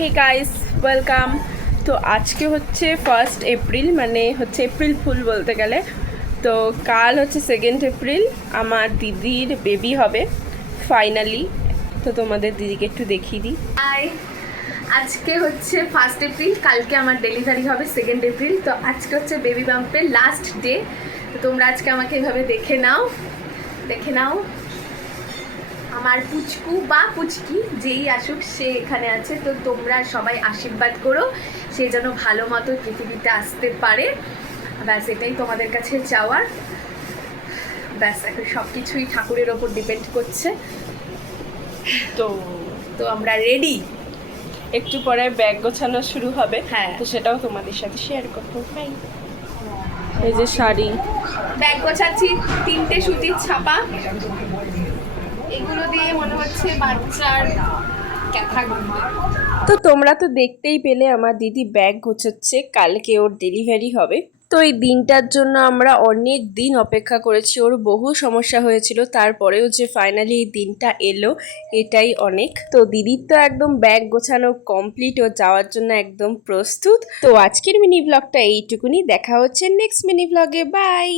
Hey guys, welcome. তো আজকে হচ্ছে 1 এপ্রিল, মানে হচ্ছে এপ্রিল ফুল বলতে গেলে। তো কাল হচ্ছে 2 এপ্রিল, আমার দিদির বেবি হবে ফাইনালি। তো তোমাদের দিদিকে একটু দেখিয়ে দিই। আজকে হচ্ছে 1 এপ্রিল, কালকে আমার ডেলিভারি হবে 2 এপ্রিল। তো আজকে হচ্ছে বেবি বাম্পের লাস্ট ডে। তো তোমরা আজকে আমাকে এভাবে দেখে নাও। আমার পুচকু বা পুচকি যেই আসুক সে এখানে আছে। তো তোমরা সবাই আশীর্বাদ করো সে যেন ভালো মতো পৃথিবীতে আসতে পারে। ব্যাস এটাই তোমাদের কাছে চাওয়ার। ব্যাস এখন সব কিছুই ঠাকুরের ওপর ডিপেন্ড করছে। তো তো আমরা রেডি। একটু পরে ব্যাগ গোছানো শুরু হবে। হ্যাঁ। তো সেটাও তোমাদের সাথে শেয়ার করবো। এই যে শাড়ি, ব্যাগ গোছাচ্ছি, 3টে সুতির ছাপা, এগুলো দিয়ে মনে হচ্ছে বাচ্চার ক্যাথা গুনবে। তো তোমরা তো দেখতেই পেলে আমার দিদি ব্যাগ গোছাচ্ছে, কালকে ওর ডেলিভারি হবে। তো এই দিনটার জন্য আমরা অনেক দিন অপেক্ষা করেছি, ওর বহু সমস্যা হয়েছিল, তারপরেও যে ফাইনালি এই দিনটা এলো এটাই অনেক। তো দিদির তো একদম ব্যাগ গোছানো কমপ্লিট, ও যাওয়ার জন্য একদম প্রস্তুত। তো আজকের মিনি ব্লগটা এইটুকুনি, দেখা হচ্ছে নেক্সট মিনি ব্লগে। বাই।